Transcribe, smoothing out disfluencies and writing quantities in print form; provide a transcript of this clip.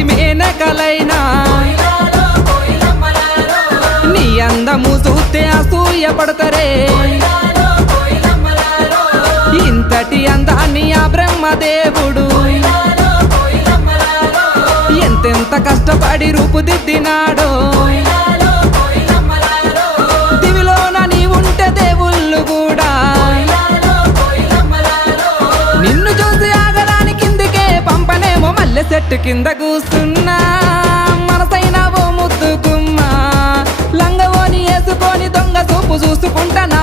ముసి మేనకలైనా నీ అందము చూస్తే అసూయపడతారే ఇంతటి అందాన్ని ఆ బ్రహ్మదేవుడు ఎంతెంత కష్టపడి రూపుదిద్దినాడో దివిలోన నీ ఉంటే దేవుళ్ళు కూడా నిన్ను చూసి ఆగడానికి కిందికే పంపనేమో మల్లె చెట్టు కింద కూస్తున్నా మనసైన ఓ ముద్దుకుమ్మా లంగవోని వేసుకొని దొంగ చూపు చూసుకుంటా నా